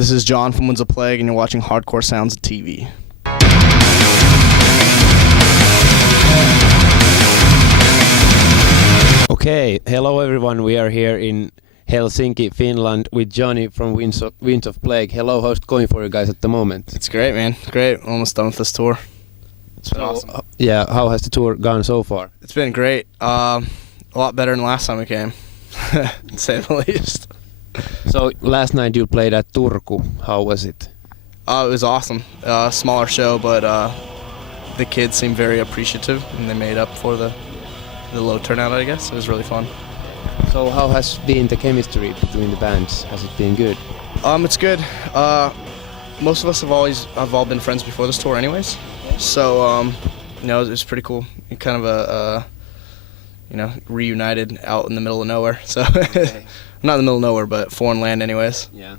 This is John from Winds of Plague, and you're watching Hardcore Sounds of TV. Okay, hello everyone. We are here in Helsinki, Finland, with Johnny from Winds of Plague. Hello, how's it going for you guys at the moment? It's great, man. Great. Almost done with this tour. It's been awesome. Yeah, how has the tour gone so far? It's been great. A lot better than last time we came, to say the least. So last night you played at Turku. How was it? It was awesome. Smaller show, but the kids seemed very appreciative, and they made up for the low turnout, I guess. It was really fun. So how has been the chemistry between the bands? Has it been good? It's good. Most of us have all been friends before this tour, anyways. So it's pretty cool. Kind of a reunited out in the middle of nowhere. So Okay. not in the middle of nowhere, but foreign land, anyways. Yeah.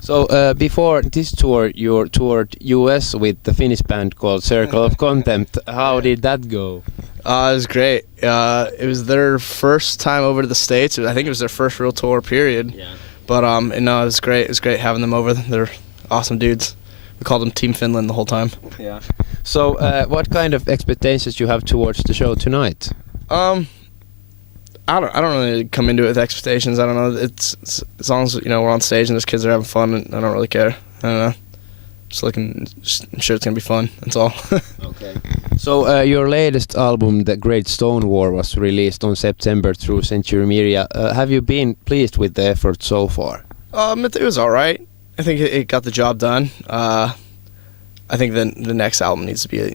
So before this tour, you toured US with the Finnish band called Circle of Contempt. How did that go? It was great. It was their first time over to the States. I think it was their first real tour, period. Yeah. But it was great. It was great having them over. They're awesome dudes. We called them Team Finland the whole time. Yeah. So what kind of expectations you have towards the show tonight? I don't really come into it with expectations. I don't know. It's as long as we're on stage and those kids are having fun, and I don't really care. I don't know. I'm sure it's gonna be fun. That's all. Okay. So your latest album, The Great Stone War, was released on September through Century Media. Have you been pleased with the effort so far? It was all right. I think it got the job done. I think the next album needs to be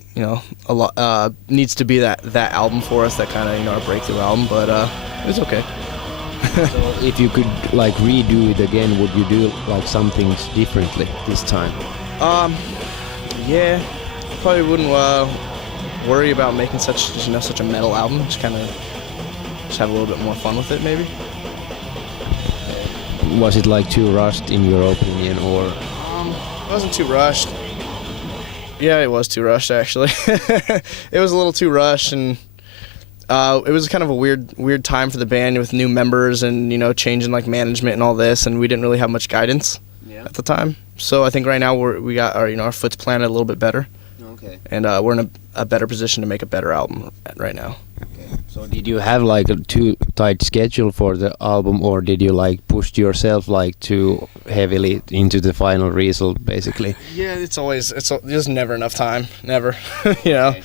needs to be that album for us, that kind of our breakthrough album. But it was okay. So if you could redo it again, would you do some things differently this time? Yeah, probably wouldn't worry about making such a metal album. Just have a little bit more fun with it, maybe. Was it too rushed in your opinion, or? It wasn't too rushed. Yeah, it was too rushed, actually. It was a little too rushed, and it was kind of a weird time for the band with new members and changing management and all this, and we didn't really have much guidance at the time. So I think right now we got our foot's planted a little bit better. Okay. And we're in a better position to make a better album right now. Okay. So did you have a too tight schedule for the album, or did you push yourself too heavily into the final result, basically? Yeah, there's never enough time, never. Okay.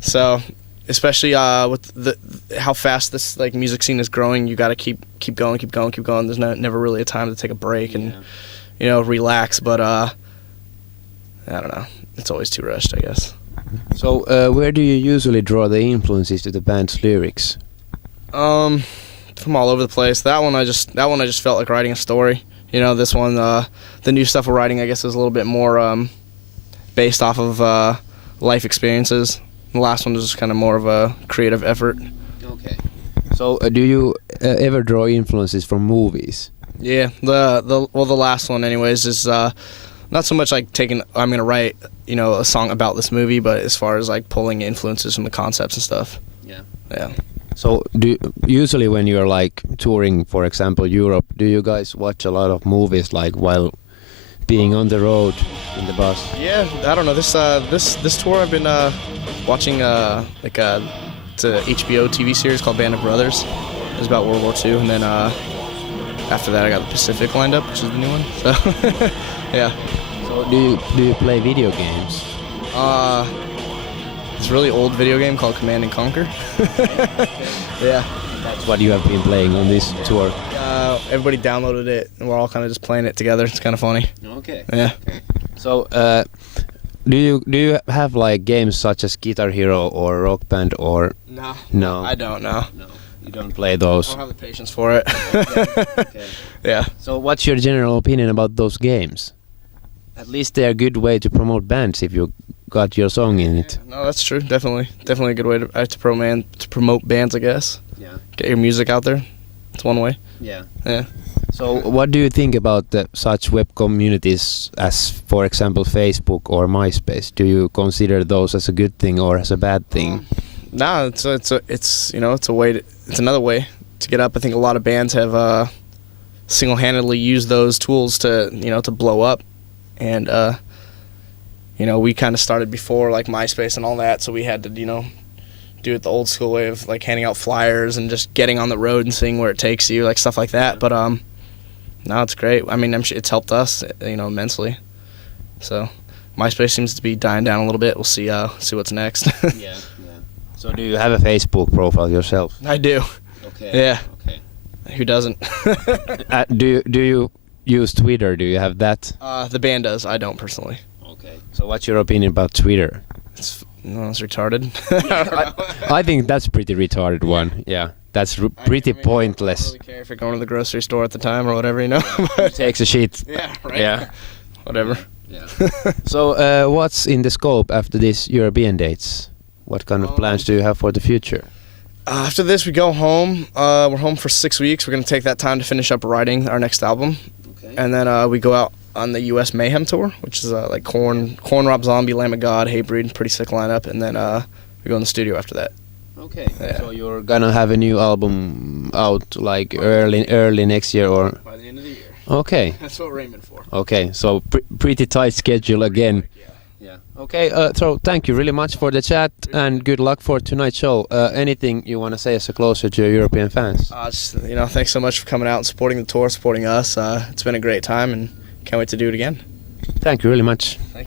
So especially with how fast this music scene is growing, you got to keep going. There's never really a time to take a break and relax. But I don't know. It's always too rushed, I guess. So where do you usually draw the influences to the band's lyrics? From all over the place. That one I just felt like writing a story. This one, the new stuff we're writing, I guess, is a little bit more based off of life experiences. The last one was just kind of more of a creative effort. Okay. So do you ever draw influences from movies? Yeah. The last one, anyways, is not so much I'm gonna write a song about this movie, but as far as pulling influences from the concepts and stuff. Yeah. So usually when you're touring, for example, Europe, do you guys watch a lot of movies while being on the road in the bus? Yeah, I don't know. This tour I've been watching it's a HBO TV series called Band of Brothers. It was about World War II, and then after that I got the Pacific lined up, which is the new one. So yeah. So do you play video games? It's a really old video game called Command and Conquer. Yeah. That's what you have been playing on this tour? Everybody downloaded it, and we're all kind of just playing it together. It's kind of funny. Okay. Yeah. So do you have games such as Guitar Hero or Rock Band or? No. I don't know. No, you don't play those. I don't have the patience for it. Okay. Yeah. So what's your general opinion about those games? At least they're a good way to promote bands if you got your song in it. No, that's true. Definitely a good way to promote bands, I guess. Yeah. Get your music out there. It's one way. Yeah. Yeah. So what do you think about such web communities as, for example, Facebook or MySpace? Do you consider those as a good thing or as a bad thing? No, it's a way. It's another way to get up. I think a lot of bands have single-handedly use those tools to to blow up, and we kind of started before like MySpace and all that, so we had to do it the old school way of like handing out flyers and just getting on the road and seeing where it takes you, like stuff like that. But no, it's great. I mean, I'm sure it's helped us immensely. So MySpace seems to be dying down a little bit. We'll see what's next. Yeah. So do you have a Facebook profile yourself? I do. Okay. Yeah. Okay. Who doesn't? Do you use Twitter? Do you have that? The band does. I don't personally. Okay. So what's your opinion about Twitter? It's retarded. I think that's pretty retarded one. Yeah. That's pretty pointless. I don't really care if you're going to the grocery store at the time or whatever, Takes a shit. Yeah, right. Yeah. Whatever. Yeah. So what's in the scope after these European dates? What kind of plans do you have for the future? After this, we go home. We're home for 6 weeks. We're going to take that time to finish up writing our next album. Okay. And then we go out on the U.S. Mayhem Tour, which is like Korn, Rob Zombie, Lamb of God, Hatebreed, pretty sick lineup. And then we go in the studio after that. Okay. Yeah. So you're gonna have a new album out like early next year, or? By the end of the year. Okay. That's what we're aiming for. Okay. So pretty tight schedule again. Yeah. Okay. So thank you really much for the chat and good luck for tonight's show. Anything you want to say as a closer to your European fans? Just, thanks so much for coming out and supporting the tour, supporting us. It's been a great time, and can't wait to do it again. Thank you really much.